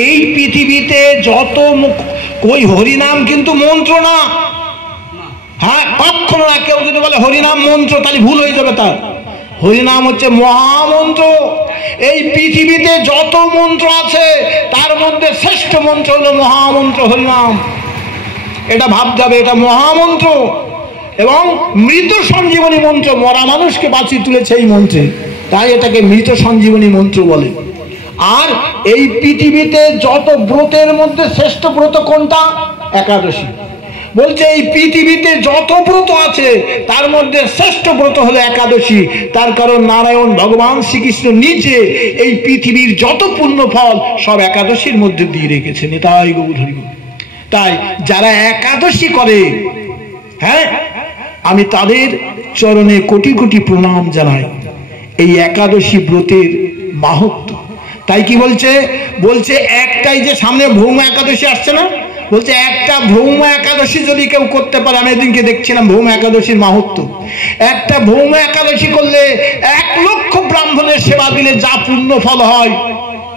এই পৃথিবীতে যত কই হরিনাম কিন্তু মন্ত্র না। হ্যাঁ, কখনো না। কেউ যদি বলে হরিনাম মন্ত্র তাহলে ভুল হয়ে যাবে। তার হরিনাম হচ্ছে মহামন্ত্র। এই পৃথিবীতে যত মন্ত্র আছে তার মধ্যে শ্রেষ্ঠ মন্ত্র হলো মহামন্ত্র হরিনাম। এটা ভাবতে হবে, এটা মহামন্ত্র এবং মৃত সঞ্জীবনী মন্ত্র। মরা মানুষকে বাঁচিয়ে তুলেছে এই মন্ত্রে, তাই এটাকে মৃত সঞ্জীবনী মন্ত্র বলে। আর এই পৃথিবীতে যত ব্রতের মধ্যে শ্রেষ্ঠ ব্রত কোনটা? একাদশী। বলছে এই পৃথিবীতে যত ব্রত আছে তার মধ্যে শ্রেষ্ঠ ব্রত হলো একাদশী। তার কারণ নারায়ণ ভগবান শ্রীকৃষ্ণ নিজে এই পৃথিবীর যত পুণ্য ফল সব একাদশীর মধ্যে দিয়ে রেখেছেন। তাই গৌর হরি। তাই যারা একাদশী করে, হ্যাঁ, আমি তাদের চরণে কোটি কোটি প্রণাম জানাই। এই একাদশী ব্রতের মাহাত্ম্য। তাই কি বলছে? বলছে একটাই যে সামনে ভৌম একাদশী আসছে না, বলছে একটা ভৌম একাদশী যদি কেউ করতে পারে, আমি এদিনকে দেখছিলাম ভৌম একাদশীর মাহাত্ম্য। একটা ভৌম একাদশী করলে 1 লক্ষ ব্রাহ্মণের সেবা দিলে যা পুণ্য ফল হয়,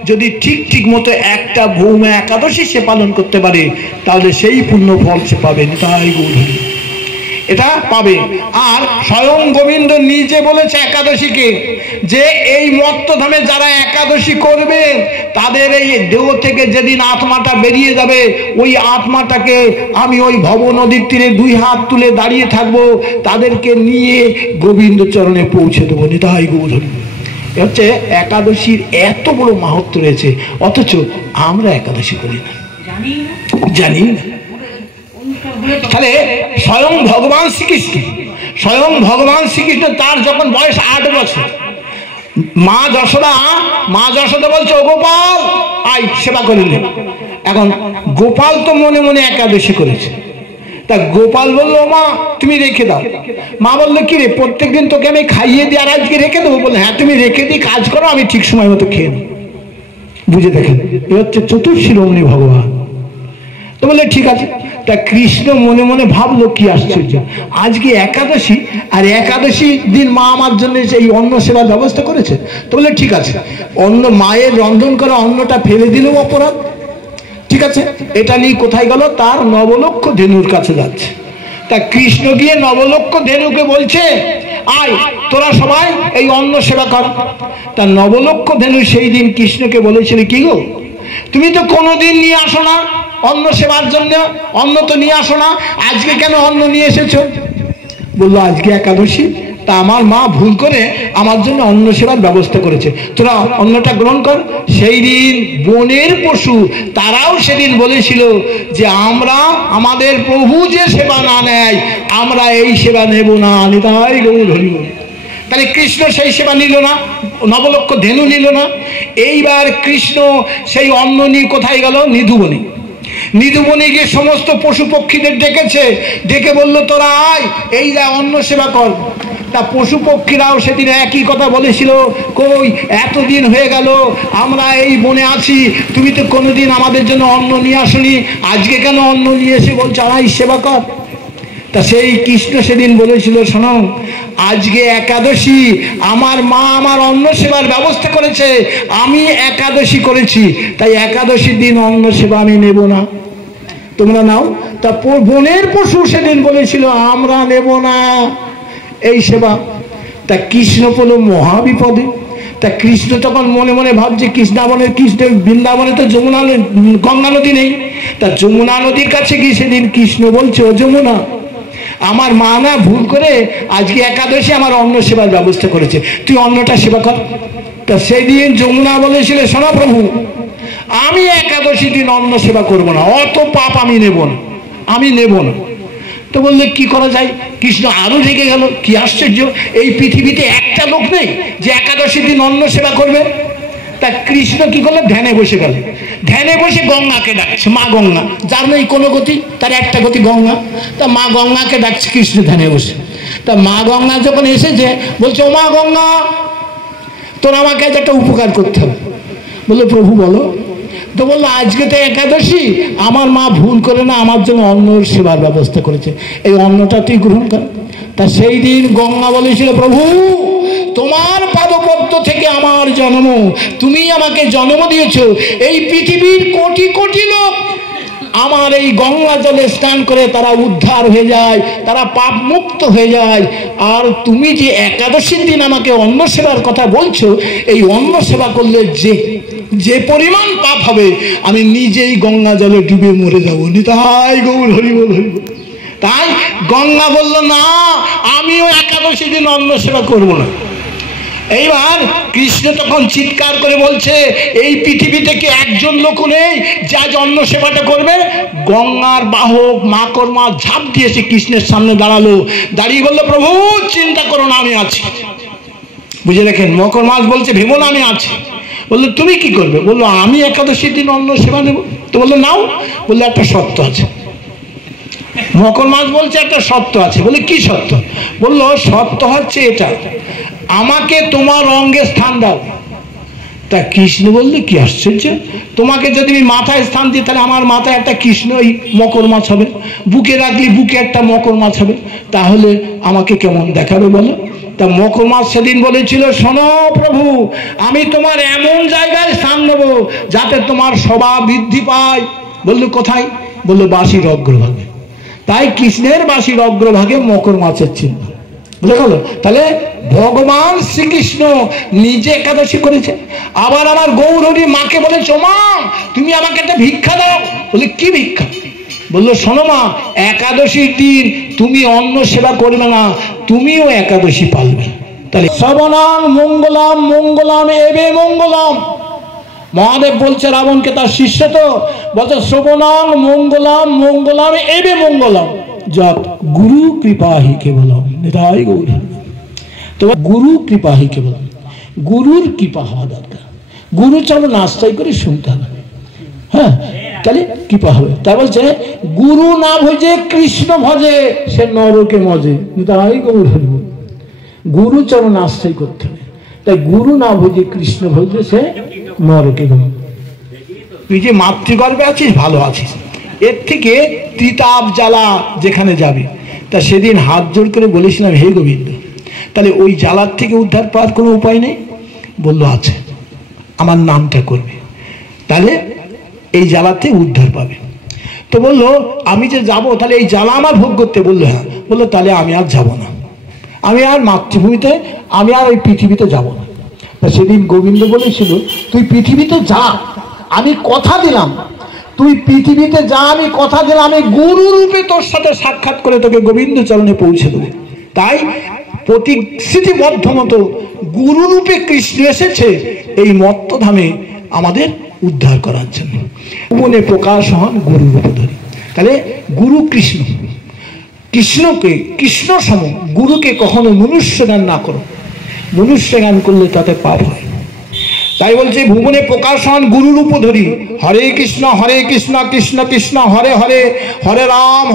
যদি ঠিক ঠিক মতো একটা ভৌম একাদশী সে পালন করতে পারে তাহলে সেই পুণ্য ফল সে পাবে। তাই গৌরী এটা পাবে। আর স্বয়ং গোবিন্দ নিজে বলেছে একাদশীকে যে এই মত্তধামে যারা একাদশী করবে তাদের এই দেহ থেকে যেদিন আত্মাটা বেরিয়ে যাবে, ওই আত্মাটাকে আমি ওই ভব নদীর তীরে 2 হাত তুলে দাঁড়িয়ে থাকবো, তাদেরকে নিয়ে গোবিন্দ চরণে পৌঁছে দেবো। নিতাই গৌর হরি। হচ্ছে একাদশীর এত বড় মাহাত্ম্য রয়েছে, অথচ আমরা একাদশী করি না, জানি না। তাহলে স্বয়ং ভগবান শ্রীকৃষ্ণ তার যখন বয়স 8 বছর, মা যশোদা বলছে, ও গোপাল আয় সেবা করিলে। এখন গোপাল তো মনে মনে একাদশী করেছে। তা গোপাল বললো, মা তুমি রেখে দাও। মা বললো, কি রে, প্রত্যেকদিন তোকে আমি খাইয়ে দিই আর আজকে রেখে দেবো? বললো, হ্যাঁ তুমি রেখে দিই, কাজ করো, আমি ঠিক সময় মতো খেয়ে নিই। বুঝে দেখেন, এ হচ্ছে চতুর্শিরোমণি ভগবান। তো বললে ঠিক আছে। তা কৃষ্ণ মনে মনে ভাবলো, কি আশ্চর্য, আজকে একাদশী, আর একাদশী দিন মা আমার জন্য এই অন্ন সেবার ব্যবস্থা করেছে। তো বললে ঠিক আছে, অন্ন মায়ের রন্ধন করা অন্নটা ফেলে দিলেও অপরাধ। ঠিক আছে, এটা নিয়ে কোথায় গেল? তার 9 লক্ষ ধেনুর কাছে যাচ্ছে। তা কৃষ্ণ গিয়ে 9 লক্ষ ধেনুকে বলছে, আয় তোরা সবাই এই অন্ন সেবা কর। তা 9 লক্ষ ধেনু সেই দিন কৃষ্ণকে বলেছিল, কি গো তুমি তো কোনোদিন নিয়ে আসো না অন্ন সেবার জন্য, অন্ন তো নিয়ে আসো না, আজকে কেন অন্ন নিয়ে এসেছো? বললো, আজকে একাদশী, তা আমার মা ভুল করে আমার জন্য অন্ন সেবার ব্যবস্থা করেছে, তোরা অন্নটা গ্রহণ কর। সেই দিন বনের পশু তারাও সেদিন বলেছিল যে আমরা আমাদের প্রভু যে সেবা না নেয় আমরা এই সেবা নেব না। নিতাই গৌর হরি। তাহলে কৃষ্ণ সেই সেবা নিল না, 9 লক্ষ ধেনু নিল না। এইবার কৃষ্ণ সেই অন্ন নিয়ে কোথায় গেল? নিধুবনে। নিধুবনে গিয়ে সমস্ত পশু পক্ষীদের ডেকেছে, ডেকে বলল, তোরা আয়, এই যা অন্ন সেবা কর। তা পশু পক্ষীরাও সেদিন একই কথা বলেছিল, কই এতদিন হয়ে গেল আমরা এই বনে আছি, তুমি তো কোনোদিন আমাদের জন্য অন্ন নিয়ে আসনি, আজকে কেন অন্ন নিয়ে এসে বলছো আয় সেবা কর? তা সেই কৃষ্ণ সেদিন বলেছিল, শোনো আজকে একাদশী, আমার মা আমার অন্ন সেবার ব্যবস্থা করেছে, আমি একাদশী করেছি, তাই একাদশীর দিন অন্ন সেবা আমি নেব না, তোমরা নাও। তা বনের পশু সেদিন বলেছিল আমরা নেব না এই সেবা। তা কৃষ্ণ পেল মহাবিপদে। তা কৃষ্ণ তখন মনে মনে ভাবছে, বৃন্দাবনে তো গঙ্গা নদী নেই। তা যমুনা নদীর কাছে গিয়ে সেদিন কৃষ্ণ বলছে, ও যমুনা, আমার মা না ভুল করে আজকে একাদশী আমার অন্ন সেবার ব্যবস্থা করেছে, তুই অন্নটা সেবা কর। তা সেই দিন যমুনা বলেছিল, শোনো প্রভু, আমি একাদশী দিন অন্ন সেবা করব না, অত পাপ আমি নেব না, আমি নেব না। তো বললে কি করা যায়? কৃষ্ণ আরো রেগে গেল, কি আশ্চর্য, এই পৃথিবীতে একটা লোক নেই যে একাদশী দিন অন্ন সেবা করবে। তা কৃষ্ণ কি করলো? ধ্যানে বসে গেল। ধ্যানে বসে গঙ্গাকে ডাকছে, মা গঙ্গা, যার নেই কোনো গতি, তার একটা গতি গঙ্গা। তা মা গঙ্গাকে ডাকছে কৃষ্ণ ধ্যানে বসে। তা মা গঙ্গা যখন এসেছে বলছে, ও মা গঙ্গা, তোর আমাকে আজ একটা উপকার করতে হবে। বললো, প্রভু বলো। তো বললো, আজকে তো একাদশী, আমার মা ভুল করে না আমার জন্য অন্ন সেবার ব্যবস্থা করেছে, এই অন্নটা তুই গ্রহণ কর। তা সেই দিন গঙ্গা বলেছিল, প্রভু তোমার পাদপদ্ম থেকে আমার জন্ম, তুমি আমাকে জন্ম দিয়েছ। এই পৃথিবীর কোটি কোটি লোক আমার এই গঙ্গা জলে স্নান করে তারা উদ্ধার হয়ে যায়, তারা পাপ মুক্ত হয়ে যায়। আর তুমি যে একাদশীর দিন আমাকে অন্ন সেবার কথা বলছো, এই অন্ন সেবা করলে যে পরিমাণ পাপ হবে, আমি নিজেই গঙ্গা জলে ডুবে মরে যাবো। নিতাই গৌর হরি বল, হরি বল। তাই গঙ্গা বলল, না, আমিও একাদশী দিন অন্ন সেবা করবো না। এইবার কৃষ্ণ তখন চিৎকার করে বলছে, এই পৃথিবীতে কি একজন লোক নেই যা অন্ন সেবাটা করবে? গঙ্গার বাহক মাকড়মা ঝাঁপ দিয়েছে কৃষ্ণের সামনে, দাঁড়ালো, দাঁড়িয়ে বললো, প্রভু চিন্তা করো না, আমি আছি। বুঝে রাখেন, মকর মাছ বলছে, ভেবো না, আমি আছি। বললো, তুমি কি করবে? বললো, আমি একাদশীর দিন অন্ন সেবা নেব। তো বললো, নাও। বললো, একটা শর্ত আছে। মকর মাছ বলছে, একটা শর্ত আছে। বলে, কি শর্ত? বললো, শর্ত হচ্ছে এটা, আমাকে তোমার অঙ্গে স্থান দাও। তা কৃষ্ণ বললে, কি আশ্চর্য, তোমাকে যদি আমি মাথায় স্থান দিই, তাহলে আমার মাথায় একটা কৃষ্ণ এই মকর মাছ হবে, বুকে রাখলে বুকে একটা মকর মাছ হবে, তাহলে আমাকে কেমন দেখাবে বলো? তা মকর মাছ সেদিন বলেছিল, শোনো প্রভু, আমি তোমার এমন জায়গায় স্থান নেবো যাতে তোমার স্বভাব বৃদ্ধি পায়। বললো, কোথায়? বললো, বাঁশির অগ্রভাগে। তাই কৃষ্ণের বাঁশির অগ্রভাগে মকর মাছের চিহ্ন। বুঝে গেল? তাহলে ভগবান শ্রীকৃষ্ণ নিজে একাদশী করেছে। আবার আমার গৌরহরি মাকে বলেছ, মা তুমি আমাকে একটা ভিক্ষা দাও। বলে, কি ভিক্ষা? বললো, শোনো মা, একাদশীর দিন তুমি অন্ন সেবা করবে না, তুমিও একাদশী পালবে। তাহলে শ্রবণাং মঙ্গলাম মঙ্গলাম এবে মঙ্গলাম। মহাদেব বলছে রাবণকে, তার শিষ্য তো, বলছে শ্রবণাং মঙ্গলাম মঙ্গলাম এবে মঙ্গলাম যত গুরু কৃপাহি কেবলম। নিতাই গৌর। তো গুরু কৃপাহি কেবলম, গুরুর কৃপা হওয়া দরকার। গুরু চলো নাস্তাই করে শুনতে হবে, হ্যাঁ, তাহলে কৃপা হবে। তা বলছে, গুরু না ভজে কৃষ্ণ ভজে সে নরকে মজে। নিতাই গৌর। গুরু চরণ আশ্রয় করতে হবে। তাই গুরু না ভজে কৃষ্ণ ভজে সে নরকে গমন। তুই যে মাতৃগর্ভে আছিস, ভালো আছিস, এর থেকে তিতাব জ্বালা যেখানে যাবে, তা সেদিন হাত জোড় করে বলেছিলাম, হে গোবিন্দ, তাহলে ওই জ্বালার থেকে উদ্ধার পাওয়ার কোনো উপায় নেই? বললো, আছে, আমার নামটা করবে, তাহলে এই জ্বালাতে উদ্ধার পাবে। তো বললো, আমি যে যাব, তাহলে এই জ্বালা আমার ভোগ করতে? বললো, হ্যাঁ। বললো, তাহলে আমি আর যাব না, আমি আর মাতৃভূমিতে, আমি আর ওই পৃথিবীতে যাব না। তা সেদিন গোবিন্দ বলেছিল, তুই পৃথিবীতে যা, আমি কথা দিলাম, তুই পৃথিবীতে যা, আমি কথা দিলাম, আমি গুরু রূপে তোর সাথে সাক্ষাৎ করে তোকে গোবিন্দ চরণে পৌঁছে দেবো। তাই প্রতিশ্রুতিবদ্ধ মতো গুরু রূপে কৃষ্ণ এসেছে এই মত্তধামে আমাদের উদ্ধার করার জন্য। মনে প্রকাশ হন গুরু রূপ ধরে। তাহলে গুরু কৃষ্ণ, কৃষ্ণকে কৃষ্ণ সম, গুরুকে কখনো মনুষ্য জ্ঞান না করো, মনুষ্য জ্ঞান করলে তাতে পাপ হয়। তাই বলছে, ভুবনে প্রকাশ হন গুরু রূপ ধরি। হরে কৃষ্ণ কৃষ্ণ কৃষ্ণ হরে হরে, হরে রাম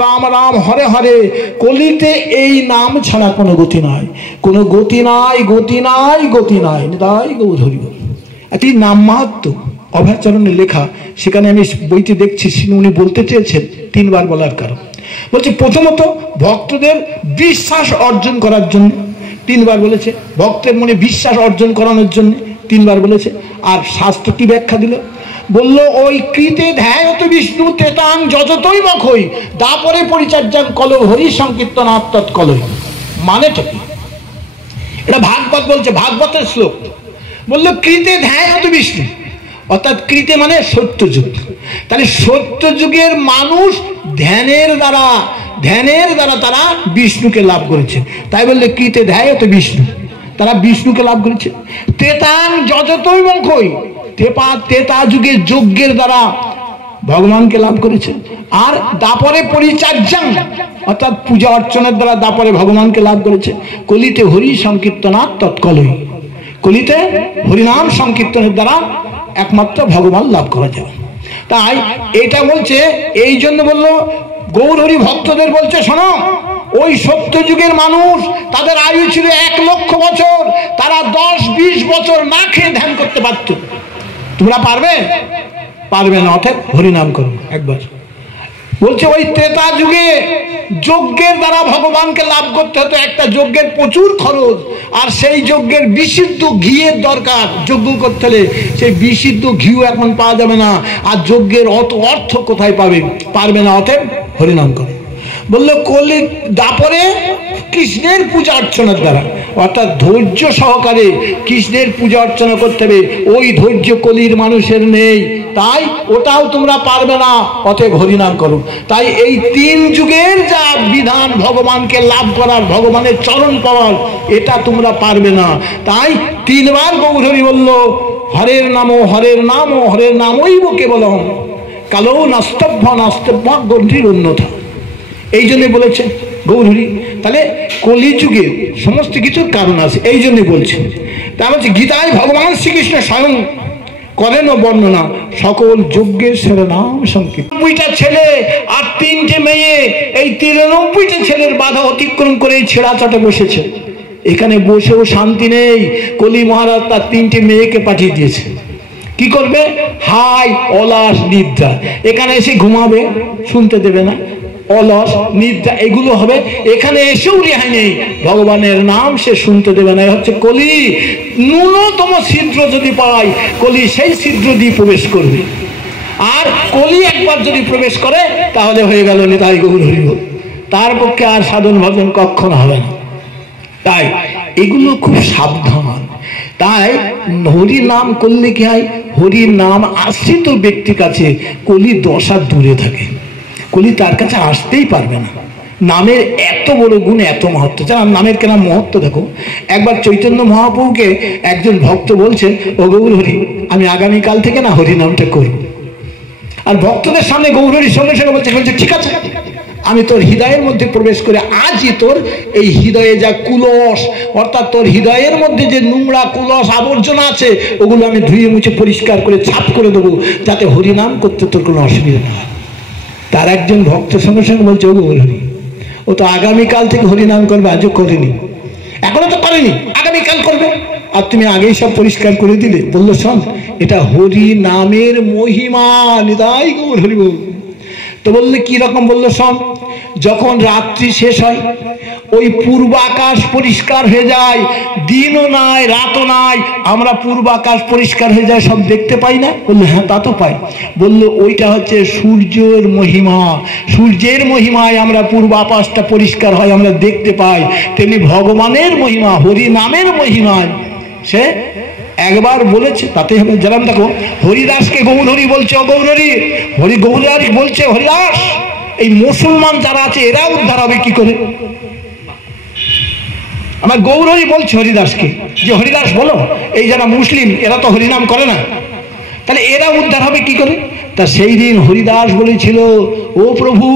রাম রাম হরে হরে। কলিতে এই নাম ছাড়া কোনো গতি নাই, কোনো গতি নাই, গতি নাই, গতি নাই। তাই গৌ ধরিব। এটি নাম মাহাত্ম অভয়চরণে লেখা, সেখানে আমি বইটি দেখছি, উনি বলতে চেয়েছেন 3 বার বলার কারণ। বলছি, প্রথমত ভক্তদের বিশ্বাস অর্জন করার জন্য 3 বার বলেছে, ভক্তের মনে বিশ্বাস অর্জন করানোর জন্য 3 বার বলেছে। আর শাস্ত্র কি ব্যাখ্যা দিল? বললো, ওই কৃতে ধ্যায়ত বিষ্ণু তেতাং যজতই মখই দাপরে পরিচর্যাং কল হরি সংকীর্তনাত্মৎ কলই। মানেটা কি? এটা ভাগবত বলছে, ভাগবতের শ্লোক। বললো, কৃতে ধ্যায়ত বিষ্ণু, অর্থাৎ কৃতে মানে সত্যযুগ। তাহলে সত্যযুগের মানুষ ধ্যানের দ্বারা তারা বিষ্ণুকে লাভ করেছে। তাই বললে কৃতে ধ্যায়ত বিষ্ণু, তারা বিষ্ণুকে লাভ করেছে। তেতাং যজতই মখই, তেতা যুগে যজ্ঞের দ্বারা ভগবানকে লাভ করেছে। আর দাপরে পরিচার্যাং, অর্থাৎ পূজা অর্চনের দ্বারা দাপরে ভগবানকে লাভ করেছে। কলিতে হরি সংকীর্তনাৎ তৎকলই, কলিতে হরিনাম সংকীর্তনের দ্বারা একমাত্র ভগবান লাভ করা যাবে। তাই এটা বলছে, এই জন্য বললো গৌরহরি ভক্তদের বলছে, শোনো, ওই সত্যযুগের মানুষ, তাদের আয়ু ছিল 1 লক্ষ বছর, তারা 10-20 বছর না খেয়ে ধ্যান করতে পারত। তোমরা পারবে? পারবে না। অর্থাৎ হরিনাম করো একবার। বলছে ওই ত্রেতা যুগে যজ্ঞের দ্বারা ভগবানকে লাভ করতে হতো, একটা যজ্ঞের প্রচুর খরচ, আর সেই যজ্ঞের বিশুদ্ধ ঘিয়ের দরকার যজ্ঞ করতে হলে। সেই বিশুদ্ধ ঘিও এখন পাওয়া যাবে না, আর যজ্ঞের অত অর্থ কোথায় পারবে না, অতএব হরিনাম করো। বললো কলি দাপরে কৃষ্ণের পূজা অর্চনার দ্বারা, অর্থাৎ ধৈর্য সহকারে কৃষ্ণের পূজা অর্চনা করতে হবে। ওই ধৈর্য কলির মানুষের নেই, তাই ওটাও তোমরা পারবে না, অতএব হরিনাম করো। তাই এই তিন যুগের যা বিধান ভগবানকে লাভ করার, ভগবানের চরণ পাওয়ার, এটা তোমরা পারবে না। তাই তিনবার গৌরহরি বলল হরের নাম হরের নাম হরের নামইব কেবলম কালো নাস্তভ্য নাস্তভ্য গন্ধির অন্যথা। এই জন্য বলেছে গৌরহরি। তাহলে কলিযুগে সমস্ত কিছুর কারণ আছে, এই জন্য বলছে। তা বলছে গীতায় ভগবান শ্রীকৃষ্ণ স্বয়ং করেন বর্ণনা সকল যজ্ঞের সেরা নাম সংকীর্তন। 90টা ছেলে আর 3টে মেয়ে, এই 93টা ছেলের বাধা অতিক্রম করে এই ছেঁড়াচাটে বসেছে। এখানে বসেও শান্তি নেই। কলি মহারাজ তার 3টে মেয়েকে পাঠিয়ে দিয়েছে। কি করবে? হাই অলস নিদ্রা, এখানে এসে ঘুমাবে, শুনতে দেবে না, অলস নিদ্রা এগুলো হবে। এখানে এসেও রেহাই নেই, ভগবানের নাম সে শুনতে দেবে না। হচ্ছে কলি। ন্যূনতম ছিদ্র যদি পায়, কলি সেই ছিদ্র দিয়ে প্রবেশ করবে। আর কলি একবার যদি প্রবেশ করে তাহলে হয়ে গেল নিতাই গৌর হরি বল। তার পক্ষে আর সাধন ভজন কখনো হবে না। তাই এগুলো খুব সাবধান। তাই হরি নাম করলে কি হয়, হরি নাম আশ্রিত ব্যক্তির কাছে কলি দশা দূরে থাকে, কলি তার কাছে আসতেই পারবে না। নামের এত বড় গুণ, এত মাহাত্ম্য। যারা নামের কেনা মহত্ব দেখো। একবার চৈতন্য মহাপ্রভুকে একজন ভক্ত বলছে, ও গৌরহরি আমি আগামীকাল থেকে না হরি নামটা করব। আর ভক্তদের সামনে গৌরহরির সঙ্গে সঙ্গে বলছে ঠিক আছে, আমি তোর হৃদয়ের মধ্যে প্রবেশ করে আজই তোর এই হৃদয়ে যা কুলস, অর্থাৎ তোর হৃদয়ের মধ্যে যে নোংরা কুলস আবর্জনা আছে, ওগুলো আমি ধুয়ে মুছে পরিষ্কার করে ছাপ করে দেবো, যাতে হরিনাম করতে তোর কোনো অসুবিধা না হয়। তার একজন ভক্তের সঙ্গে সঙ্গে বলছে, ও গৌরহরি ও তো আগামীকাল থেকে হরিনাম করবে, আজও করেনি, এখনো তো করেনি, আগামীকাল করবে, আর তুমি আগেই সব পরিষ্কার করে দিলে। বললো শোন, এটা হরি নামের মহিমা, নিতাই গৌর হরি বল। তো বললে কি রকম? বললো শোন, যখন রাত্রি শেষ হয় ওই পূর্ব আকাশ পরিষ্কার হয়ে যায়, দিনও নাই রাতও নাই, আমরা পূর্ব আকাশ পরিষ্কার হয়ে যায়, সব দেখতে পাই না? বললো হ্যাঁ তা তো পাই। বললো ওইটা হচ্ছে সূর্যের মহিমা, সূর্যের মহিমায় আমরা পূর্ব আকাশটা পরিষ্কার হয়, আমরা দেখতে পাই। তেমনি ভগবানের মহিমা, হরি নামের মহিমায় সে একবার বলেছে তাতে হবে। যেরকম দেখো হরিদাসকে গৌরহরি বলছে, ও গৌরহরি, হরি গৌরহরি বলছে হরিদাস। এই মুসলমান যারা আছে এরা উদ্ধার হবে কি করে? আমার গৌরহরি বলছে হরিদাসকে যে হরিদাস বলো, এই যারা মুসলিম এরা তো হরিনাম করে না, তাহলে এরা উদ্ধার হবে কি করে? তা সেই দিন হরিদাস বলেছিল, ও প্রভু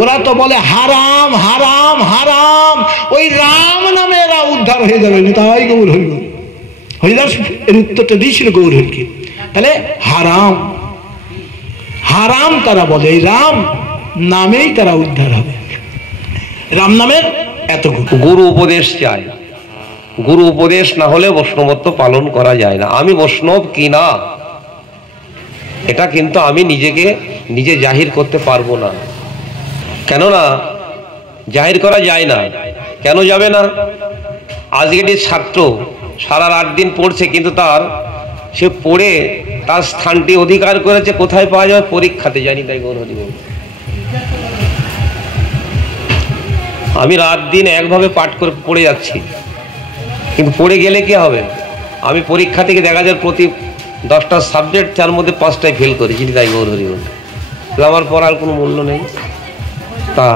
ওরা তো বলে হারাম হারাম হারাম, ওই রাম নামে এরা উদ্ধার হয়ে যাবে। তাই গৌর হরি বল। হরিদাস এর উত্তরটা দিয়েছিল গৌরহরিকে। তাহলে হারাম হারাম তারা বলে, এই রাম নামেই তারা উদ্ধার হবে, রাম নামের এত গুরু উপদেশ চাই। গুরু উপদেশ না হলে বৈষ্ণবত্ব পালন করা যায় না। আমি বৈষ্ণব কি না এটা কিন্তু আমি নিজে জাহির করতে পারবো না। কেননা জাহির করা যায় না। কেন যাবে না? আজকের ছাত্র সারা রাত দিন পড়ছে, কিন্তু সে পড়ে তার স্থানটি অধিকার করেছে কোথায় পাওয়া যাবে? পরীক্ষাতে। জানি তাই গৌর হরি বল। আমি রাত দিন একভাবে পাঠ করে পড়ে যাচ্ছি, কিন্তু পড়ে গেলে কি হবে? আমি পরীক্ষা থেকে দেখা যায় প্রতি 10টা সাবজেক্ট তার মধ্যে 5টায় ফেল করেছি, তাই গৌর হরি বল। আমার পড়ার কোনো মূল্য নেই। তা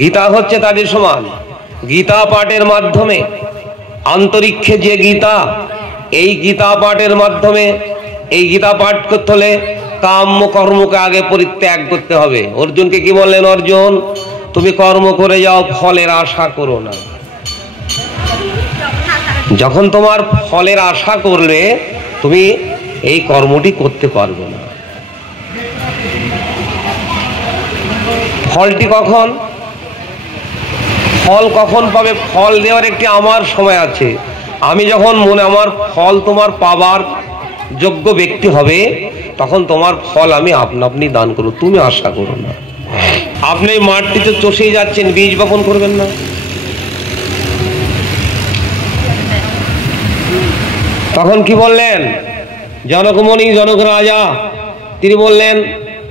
গীতা হচ্ছে তাদের সমান। গীতা পাঠের মাধ্যমে আন্তরিক্ষে যে গীতা, এই গীতা পাঠের মাধ্যমে, এই গীতা পাঠ করতে হলে কাম্য কর্মকে আগে পরিত্যাগ করতে হবে। অর্জুনকে কি বললেন? অর্জুন তুমি কর্ম করে যাও, ফলের আশা করো না। যখন তোমার ফলের আশা করলে তুমি এই কর্মটি করতে পারবে না। ফলটি কখন? ফল কখন পাবে? ফল দেওয়ার একটি আমার সময় আছে। আমি যখন আমার ফল তোমার পাবার যোগ্য ব্যক্তি হবে, তখন তোমার ফল আমি আপনা আপনি দান করব, তুমি আশা করো না। আপনি এই মাঠটিতে চষেই যাচ্ছেন, বীজ বপন করবেন না? তখন কি বললেন জনকমণি, জনক রাজা? তিনি বললেন,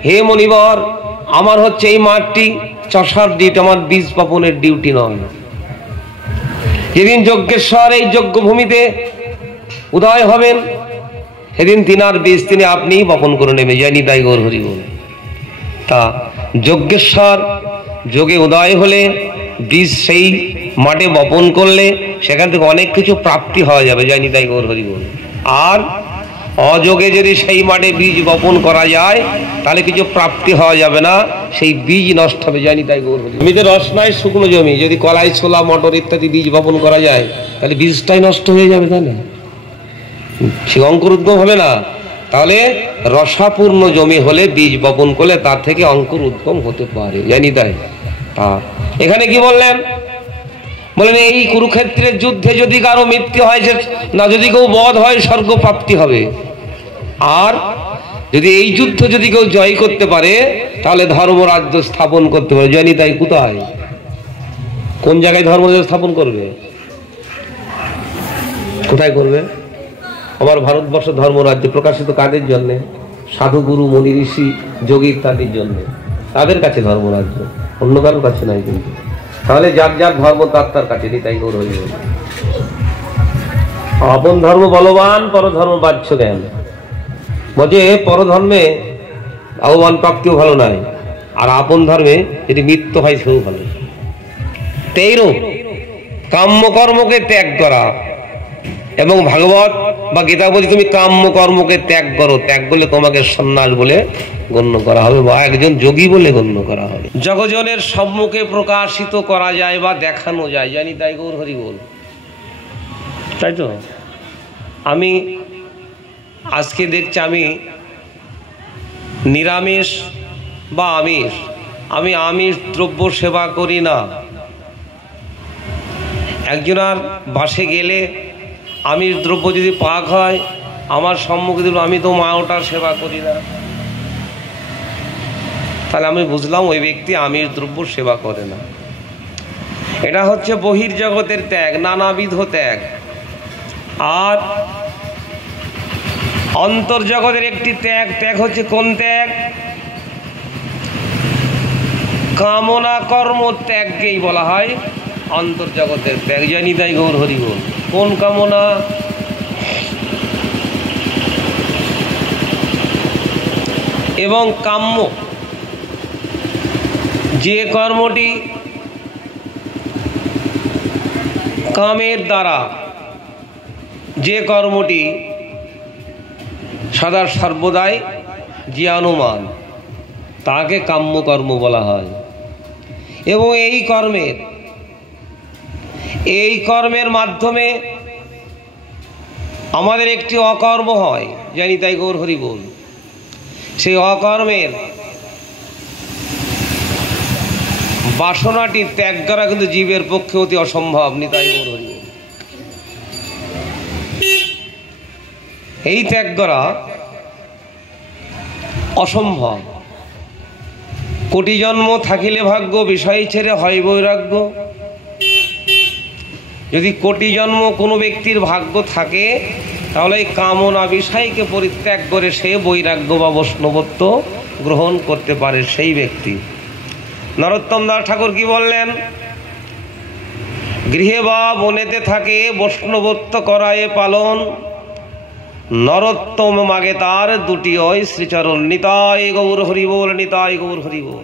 হে মণিবর, আমার হচ্ছে এই মাঠটি চষার ডিউটি, আমার বীজ বপনের ডিউটি নয়। যেদিন যজ্ঞেশ্বর এই যজ্ঞ ভূমিতে উদয় হবেন, সেদিন তিনার বীজ তিনি আপনিই বপন করে নেবে। জয় নিতাই গৌর হরি বল। তা যজ্ঞেশ্বর যোগে উদয় হলে বীজ সেই মাঠে বপন করলে সেখান থেকে অনেক কিছু প্রাপ্তি হওয়া যাবে। জয় নিতাই গৌর হরি বল। আর অযোগে যদি সেই মাঠে বীজ বপন করা যায় তাহলে কিছু প্রাপ্তি হওয়া যাবে না, সেই বীজ নষ্ট হবে। জয় নিতাই গৌর হরি। জমিতে রস নাই, শুকনো জমি, যদি কলাই, ছোলা, মটর ইত্যাদি বীজ বপন করা যায় তাহলে বীজটাই নষ্ট হয়ে যাবে, তাই না? সে অঙ্কুর উদ্গম হবে না। তাহলে রসাপূর্ণ জমি হলে বীজ বপন করলে তার থেকে অঙ্কুর উদ্গম হতে পারে। জানি তাই। তা এখানে কি বললেন? বলেন এই কুরুক্ষেত্রের যুদ্ধে যদি কারো মৃত্যু হয় না, যদি কেউ বধ হয় স্বর্গ প্রাপ্তি হবে। আর যদি এই যুদ্ধ যদি কেউ জয় করতে পারে তাহলে ধর্মরাজ্য স্থাপন করতে পারে। জানি তাই। কোথায়, কোন জায়গায় ধর্মরাজ্য স্থাপন করবে? কোথায় করবে? আমার ভারতবর্ষ ধর্মরাজ্য প্রকাশিত কাদের জন্য? সাধু, গুরু, মনি, ঋষি, যোগী ইত্যাদির জন্য। তাদের কাছে ধর্মরাজ্য, অন্য কারোর কাছে নাই। কিন্তু তাহলে যার যার ধর্ম তার কাছে নিতাই গৌর হরি বল। আপন ধর্ম বলবান, পরধর্ম বাহ্য জ্ঞান। বলছে পরধর্মে আহ্বান প্রাপ্তিও ভালো নয়, আর আপন ধর্মে যদি মৃত্যু হয় সেও ভালো। তেইরূপ কাম্যকর্মকে ত্যাগ করা, এবং ভাগবত বা গীতা বলছে তুমি কাম্য কর্মকে ত্যাগ করো। ত্যাগ করলে তোমাকে সন্ন্যাস বলে গণ্য করা হবে বা একজন যোগী বলে গণ্য করা হবে। জগজনের সম্মুখে প্রকাশিত করা যায় বা দেখানো যায়। জানি তাই গৌর হরি বল। তাই তো আমি আজকে দেখছি, আমি নিরামিষ বা আমিষ, আমি আমিষ দ্রব্য সেবা করি না। একজনের বাসে গেলে আমিষ দ্রব্য যদি পাক হয় আমার সম্মুখে দিল, আমি তো মা ওটার সেবা করি না, তাহলে আমি বুঝলাম ওই ব্যক্তি আমিষ দ্রব্য সেবা করে না। এটা হচ্ছে বহির্জগতের ত্যাগ, নানাবিধ ত্যাগ। আর অন্তর্জগতের একটি ত্যাগ, ত্যাগ হচ্ছে কোন ত্যাগ? কামনা কর্ম ত্যাগকেই বলা হয় অন্তর্জগতের ত্যাগ। জানি তাই গৌর হরি বল। কোন কামনা? এবং কাম্য, যে কর্মটি কামের দ্বারা, যে কর্মটি সদা সর্বদাই জ্ঞানমান, তাকে কাম্য কর্ম বলা হয়। এবং এই কর্মের মাধ্যমে আমাদের একটি অকর্ম হয়। জানি তাই গৌর হরি বল। সেই অকর্মের বাসনাটি ত্যাগ করা কিন্তু জীবের পক্ষে অতি অসম্ভব। নিতাই গৌর হরি বল। এই ত্যাগ করা অসম্ভব। কোটি জন্ম থাকিলে ভাগ্য, বিষয় ছেড়ে হয় বৈরাগ্য। যদি কোটি জন্ম কোনো ব্যক্তির ভাগ্য থাকে তাহলে এই কামনা বিষয়কে পরিত্যাগ করে সে বৈরাগ্য বা বৈষ্ণবত্ব গ্রহণ করতে পারে সেই ব্যক্তি। নরোত্তম দাস ঠাকুর কি বললেন? গৃহে বা বনেতে থাকে বৈষ্ণবত্ব করায় পালন, নরোত্তম মাগে তার দুটি ওই শ্রীচরণ। নিতাই গৌর হরি বল। নিতাই গৌর হরি বল।